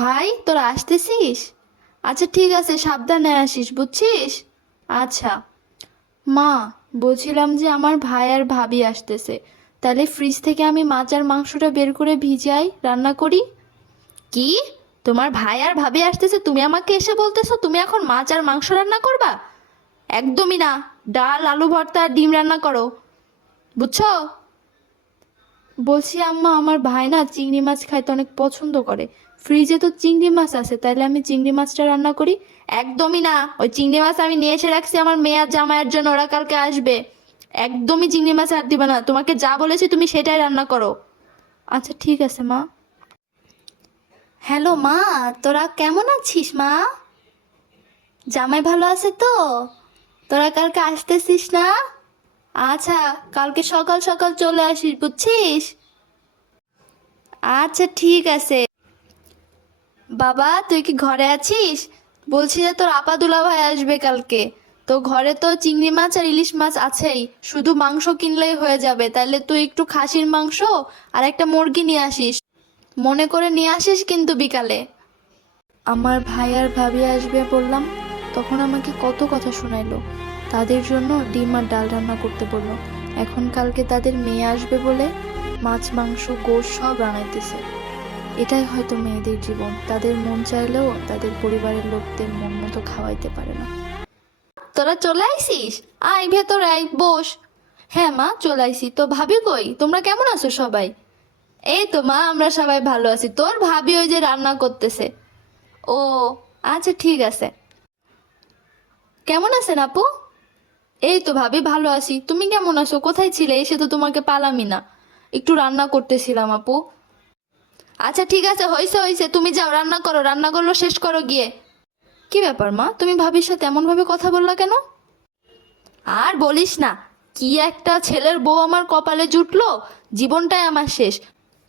ভাই তোরা আসতেছিস? আচ্ছা ঠিক আছে, সাবধানে আসিস, বুঝছিস? আচ্ছা। মা, বলছিলাম যে আমার ভাই আর ভাবি আসতেছে, তাহলে ফ্রিজ থেকে আমি মাছ আর মাংসটা বের করে ভিজাই, রান্না করি। কি? তোমার ভাই আর ভাবি আসতেছে, তুমি আমাকে এসে বলতেছো তুমি এখন মাছ আর মাংস রান্না করবা? একদমই না। ডাল, আলু ভর্তা আর ডিম রান্না করো, বুঝছো? বলছি আম্মা, আমার ভাই না চিংড়ি মাছ খাইতে অনেক পছন্দ করে। ফ্রিজে তো চিংড়ি মাছ আছে, তাইলে আমি চিংড়ি মাছটা রান্না করি। একদমই না, ওই চিংড়ি মাছ আমি নিয়ে এসে রাখছি আমার মেয়ে আর জামাইয়ের জন্য, ওরা কালকে আসবে। একদমই চিংড়ি মাছ হাত দিবে না, তোমাকে যা বলেছি তুমি সেটাই রান্না করো। আচ্ছা ঠিক আছে মা। হ্যালো মা, তোরা কেমন আছিস মা? জামাই ভালো আছে তো? তোরা কালকে আসতেছিস না? আচ্ছা, কালকে সকাল সকাল চলে আসিস, বুঝছিস? আচ্ছা ঠিক আছে। বাবা, তুই কি ঘরে আছিস? বলছি যে তোর আপা দুলাভাই আসবে কালকে। তো ঘরে তো চিংড়ি মাছ আর ইলিশ মাছ আছেই, শুধু মাংস কিনলেই হয়ে যাবে। তাহলে তুই একটু খাসির মাংস আর একটা মুরগি নিয়ে আসিস, মনে করে নিয়ে আসিস কিন্তু বিকালে। আমার ভাই আর ভাবি আসবে বললাম, তখন আমাকে কত কথা শোনাইলো। তাদের জন্য ডিম আর ডাল রান্না করতে বললো। এখন কালকে তাদের মেয়ে আসবে বলে মাছ মাংস গোশ সব রান্নাইতেছে। এটাই হয়তো মেয়েদের জীবন, তাদের মন চাইলেও তাদের পরিবারের লোকদের মন মতো খাওয়াইতে পারে না। তোরা চলে আইসিস? আয় ভেতরে আয়, বস। হ্যাঁ মা, চলে আইসি। তো ভাবি কই, তোমরা কেমন আছো সবাই? এই তো মা, আমরা সবাই ভালো আছি। তোর ভাবি ওই যে রান্না করতেছে। ও, আচ্ছা ঠিক আছে। কেমন আছেন আপু? এই তো ভাবি ভালো আছি। তুমি কেমন আছো? কোথায় ছিলে? এসে তো তোমাকে পালামি না। একটু রান্না করতেছিলাম আপু। আচ্ছা ঠিক আছে, হয়েছে হয়েছে, তুমি যাও রান্না করো, রান্নাগুলো শেষ করো গিয়ে। কি ব্যাপার মা, তুমি ভাবির সাথে এমন ভাবে কথা বললা কেন? আর বলিস না, কি একটা ছেলের বউ আমার কপালে জুটলো, জীবনটাই আমার শেষ।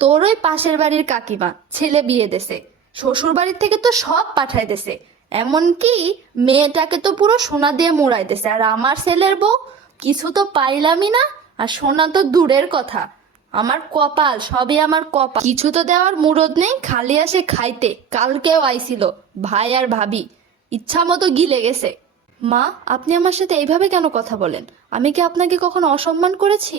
তোর ওই পাশের বাড়ির কাকিমা ছেলে বিয়ে দেছে, শ্বশুর বাড়ির থেকে তো সব পাঠাই দেছে, এমনকি মেয়েটাকে তো পুরো সোনা দিয়ে মুড়াই দেছে। আর আমার ছেলের বউ কিছু তো পাইলামই না, আর সোনা তো দূরের কথা। আমার কপাল, সবই আমার কপাল, কিছু তো দেওয়ার মুরদ নেই, খালি আসে খাইতে। কালকেও আইছিল ভাই আর ভাবি, ইচ্ছা মতো গিলে গেছে। মা, আপনি আমার সাথে এইভাবে কেন কথা বলেন? আমি কি আপনাকে কখনো অসম্মান করেছি?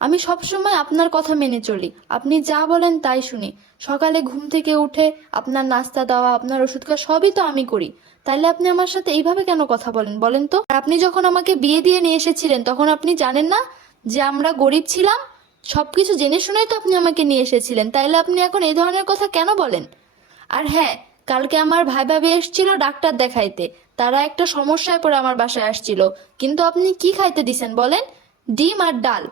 আমি সবসময় আপনার কথা মেনে চলি, আপনি যা বলেন তাই শুনি। সকালে ঘুম থেকে উঠে আপনার নাস্তা দেওয়া, আপনার ওষুধ খাওয়া সবই তো আমি করি। তাইলে আপনি আমার সাথে এইভাবে কেন কথা বলেন বলেন তো? আপনি যখন আমাকে বিয়ে দিয়ে নিয়ে এসেছিলেন তখন আপনি জানেন না যে আমরা গরিব ছিলাম? সবকিছু জেনে শুনেই তো আপনি আমাকে নিয়ে এসেছিলেন, তাইলে আপনি এখন এই ধরনের কথা কেন বলেন? আর হ্যাঁ, কালকে আমার ভাই ভাবি এসেছিল ডাক্তার দেখাইতে। তারা একটা সমস্যায় পড়ে আমার বাসায় আসছিল, কিন্তু আপনি কি খাইতে দিছেন বলেন? ডিম আর ডাল।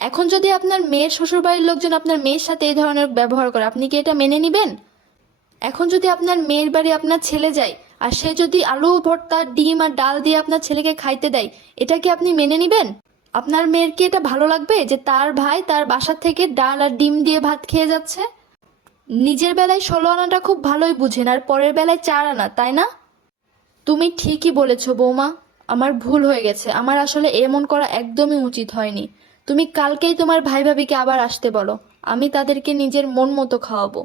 এখন যদি আপনার মেয়ের শ্বশুরবাড়ির লোকজন আপনার মেয়ের সাথে এই ধরনের ব্যবহার করে, আপনি কি এটা মেনে নিবেন? এখন যদি আপনার মেয়ের বাড়ি আপনার ছেলে যায়, আর সে যদি আলু ভর্তা ডিম আর ডাল দিয়ে আপনার ছেলেকে খাইতে দেয়, এটা কি আপনি মেনে নিবেন? আপনার মেয়ের কি এটা ভালো লাগবে যে তার ভাই তার বাসা থেকে ডাল আর ডিম দিয়ে ভাত খেয়ে যাচ্ছে? নিজের বেলায় 16 আনাটা খুব ভালোই বুঝেন, আর পরের বেলায় 4 আনা, তাই না? তুমি ঠিকই বলেছো বৌমা, আমার ভুল হয়ে গেছে। আমার আসলে এমন করা একদমই উচিত হয়নি। তুমি কালকেই তোমার ভাই ভাবিকে আবার আসতে বলো, আমি তাদেরকে নিজের মন মতো খাওয়াবো।